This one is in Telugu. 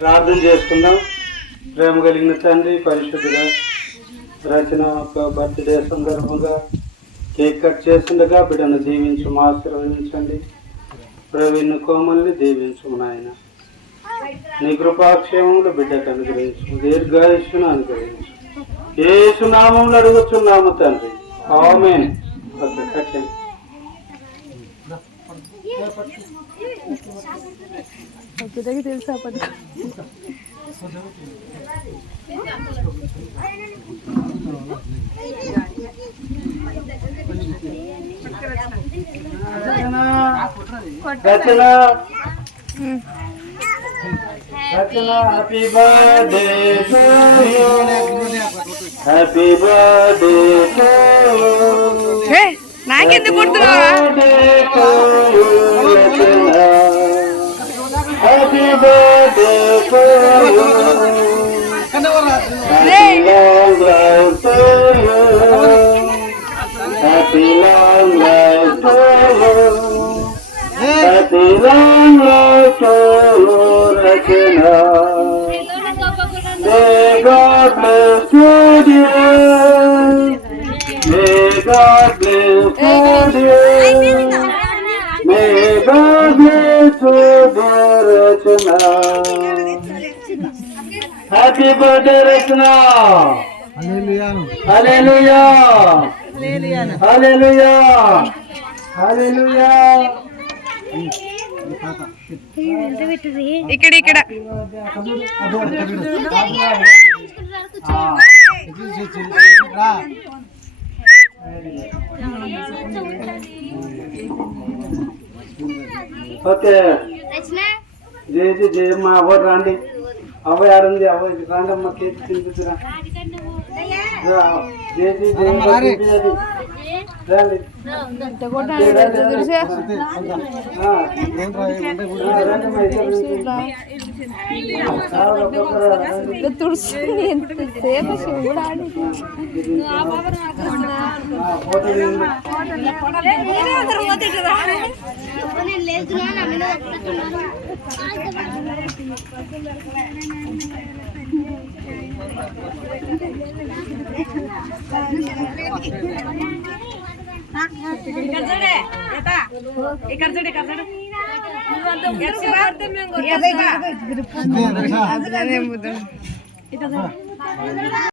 ప్రార్థన చేసుకుందాం. ప్రేమ కలిగిన తండ్రి, పరిశుద్ధుగా రచన బర్త్డే సందర్భంగా కేక్ కట్ చేస్తుండగా బిడ్డను దీవించము, ఆశీర్వదించండి. ప్రవీణ్ కోమల్ని దీవించము నాయన. నీ కృపాక్షేమములు బిడ్డకు అనుగ్రహించు, దీర్ఘాయుష్ను అనుగ్రహించు. యేసు నామములో అడుగుచున్నాము తండ్రి, ఆమేన్. ఓకే, కట్టండి. తెలుసా పట్టుకో. Rachana happy birthday to you, happy birthday to you. నాకెందుకు కొడుతున్నావా? Happy birthday to you, happy long life to you, happy long life to you Rachana. May God bless you dear, may God bless you dear, may God bless you dear Rachana. Happy birthday Rachana. Hallelujah, hallelujah, hallelujah, hallelujah. ఇక్కడ ఇక్కడ ఓకే. జయమ్మ అవ్వ రండి, అవ్వ ఆడుంది, అవ్వ రాండమ్మ కేక్ తినిపించరా. రండి తుడుసు ఎంతసేపు శివుడు ఆడి ఇక్కడ